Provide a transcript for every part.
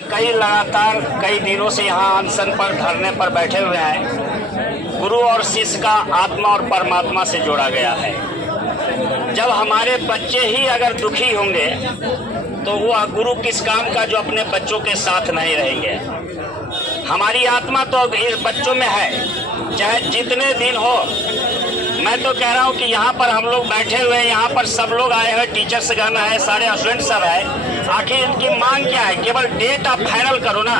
लगातार कई दिनों से यहाँ अनशन पर धरने पर बैठे हुए हैं। गुरु और शिष्य का आत्मा और परमात्मा से जोड़ा गया है। जब हमारे बच्चे ही अगर दुखी होंगे तो वह गुरु किस काम का जो अपने बच्चों के साथ नहीं रहेंगे। हमारी आत्मा तो इस बच्चों में है, चाहे जितने दिन हो। मैं तो कह रहा हूँ कि यहाँ पर हम लोग बैठे हुए हैं, यहाँ पर सब लोग आए हुए, टीचर्स गण है, सारे स्टूडेंट सब है। आखिर इनकी मांग क्या है? केवल डेट आप फाइनल करो ना।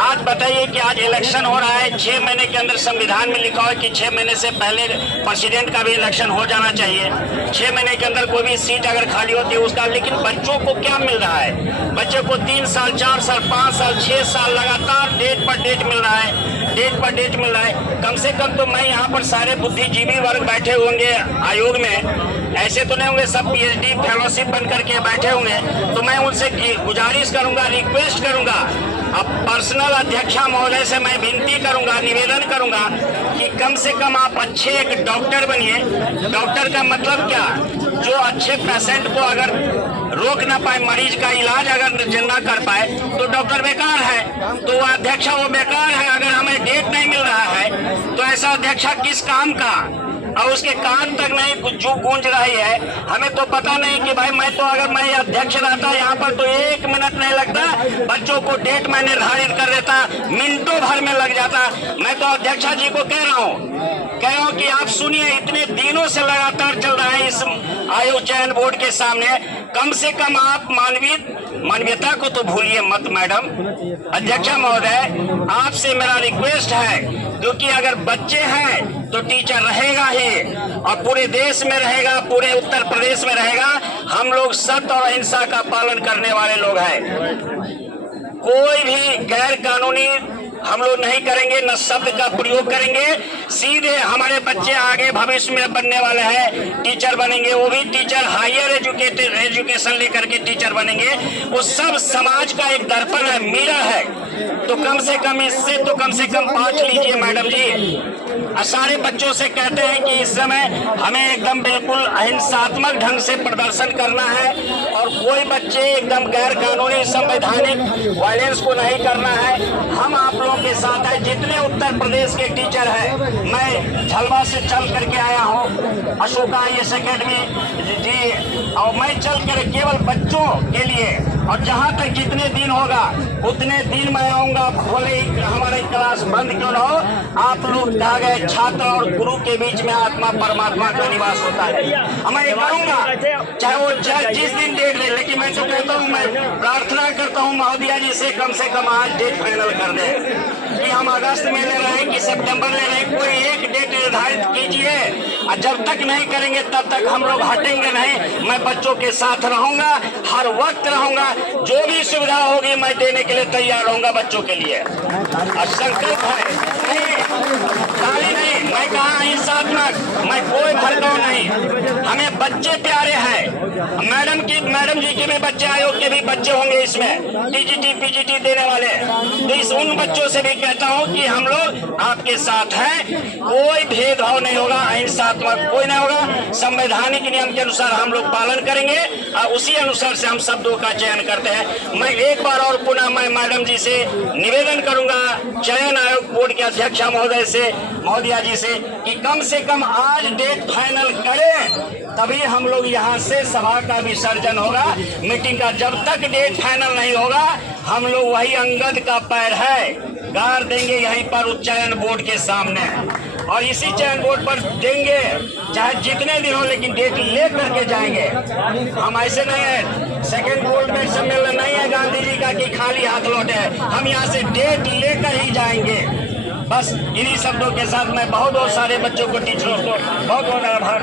आज बताइए कि आज इलेक्शन हो रहा है, 6 महीने के अंदर संविधान में लिखा है कि 6 महीने से पहले प्रेसिडेंट का भी इलेक्शन हो जाना चाहिए। 6 महीने के अंदर कोई भी सीट अगर खाली होती है उसका, लेकिन बच्चों को क्या मिल रहा है? बच्चे को 3 साल, 4 साल, 5 साल, 6 साल लगातार डेट पर डेट मिल रहा है, डेट पर डेट मिल रहा है। कम से कम तो मैं यहाँ पर सारे बुद्धिजीवी वर्ग बैठे होंगे आयोग में, ऐसे तो नहीं होंगे सब PhD फेलोशिप बन करके बैठे होंगे। तो मैं उनसे गुजारिश करूंगा, रिक्वेस्ट करूंगा, अब पर्सनल अध्यक्षा महोदय से मैं विनती करूंगा, निवेदन करूंगा कि कम से कम आप अच्छे एक डॉक्टर बनिए। डॉक्टर का मतलब क्या? जो अच्छे पेशेंट को अगर रोक ना पाए, मरीज का इलाज अगर ना कर पाए तो डॉक्टर बेकार है, तो वह अध्यक्षा वो बेकार है। अगर हमें डेट नहीं मिल रहा है तो ऐसा अध्यक्षा किस काम का? और उसके कान तक नहीं जो गूंज रही है, हमें तो पता नहीं कि भाई मैं तो अगर मैं अध्यक्ष रहता यहाँ पर तो 1 मिनट नहीं लगता, बच्चों को डेट मैं निर्धारित कर देता, मिनटों भर में लग जाता। मैं तो अध्यक्षा जी को कह रहा हूँ कि आप सुनिए, इतने दिनों से लगातार चल रहा है इस आयोग चयन बोर्ड के सामने। कम से कम आप मानवीयता को तो भूलिए मत मैडम। अध्यक्षा महोदय, आपसे मेरा रिक्वेस्ट है, क्योंकि अगर बच्चे हैं तो टीचर रहेगा ही और पूरे देश में रहेगा, पूरे उत्तर प्रदेश में रहेगा। हम लोग सत्य और अहिंसा का पालन करने वाले लोग हैं। कोई भी गैर कानूनी हम लोग नहीं करेंगे, न शब्द का प्रयोग करेंगे। सीधे हमारे बच्चे आगे भविष्य में बनने वाले हैं, टीचर बनेंगे, वो भी टीचर हायर एजुकेशन लेकर के टीचर बनेंगे। वो सब समाज का एक दर्पण है, मिरर है। तो कम से कम इससे तो कम से कम पाठ लीजिए मैडम जी। सारे बच्चों से कहते हैं कि इस समय हमें एकदम बिल्कुल अहिंसात्मक ढंग से प्रदर्शन करना है और कोई बच्चे एकदम गैर कानूनी संवैधानिक वायलेंस को नहीं करना है। हम आप लोगों के साथ है। जितने उत्तर प्रदेश के टीचर है, मैं झलवा से चल करके आया हूँ, अशोका IAS अकेडमी जी, और मैं चल कर केवल बच्चों के लिए, और जहाँ तक जितने दिन होगा उतने दिन मैं आऊँगा, भले हमारी क्लास बंद क्यों न हो। आप लोग कहा गए छात्र और गुरु के बीच में आत्मा परमात्मा का निवास होता है। मैं ये करूँगा, चाहे वो जिस दिन डेट दे, लेकिन मैं तो कहता हूँ, मैं प्रार्थना करता हूँ महोदया जी से कम आज डेट फाइनल कर दे कि हम अगस्त में ले रहे हैं कि सितंबर ले रहे हैं। कोई एक डेट निर्धारित कीजिए, और जब तक नहीं करेंगे तब तक हम लोग हटेंगे नहीं। मैं बच्चों के साथ रहूंगा, हर वक्त रहूंगा, जो भी सुविधा होगी मैं देने के लिए तैयार रहूंगा बच्चों के लिए। और संकल्प है, ताली नहीं, मैं कहा अहिंसात्मक, मैं कोई भड़काऊ नहीं। हमें बच्चे प्यारे हैं। मैडम जी के भी बच्चे, आयोग के भी बच्चे होंगे इसमें, TGT PGT देने वाले। तो इस उन बच्चों से भी कहता हूँ कि हम लोग आपके साथ हैं, कोई भेदभाव नहीं होगा, अहिंसात्मक कोई नहीं होगा। संवैधानिक नियम के अनुसार हम लोग पालन करेंगे और उसी अनुसार से हम शब्दों का चयन करते हैं। मैं एक बार और पुनः मैं मैडम जी से निवेदन करूंगा, चयन आयोग बोर्ड के अध्यक्षा महोदया जी से कि कम से कम आज डेट फाइनल करें, तभी हम लोग यहाँ से सभा का विसर्जन होगा, मीटिंग का। जब तक डेट फाइनल नहीं होगा, हम लोग वही अंगद का पैर है गाड़ देंगे यहीं पर उस चयन बोर्ड के सामने, और इसी चयन बोर्ड पर देंगे चाहे जितने दिन हो, लेकिन डेट ले करके जाएंगे हम। ऐसे नहीं है, सेकेंड गोल्ड मेडल सम्मेलन नहीं है गांधी जी का कि खाली हाथ लौटे। हम यहाँ से डेट लेकर ही जाएंगे। बस इन्हीं शब्दों के साथ मैं बहुत सारे बच्चों को, टीचरों को बहुत आभार।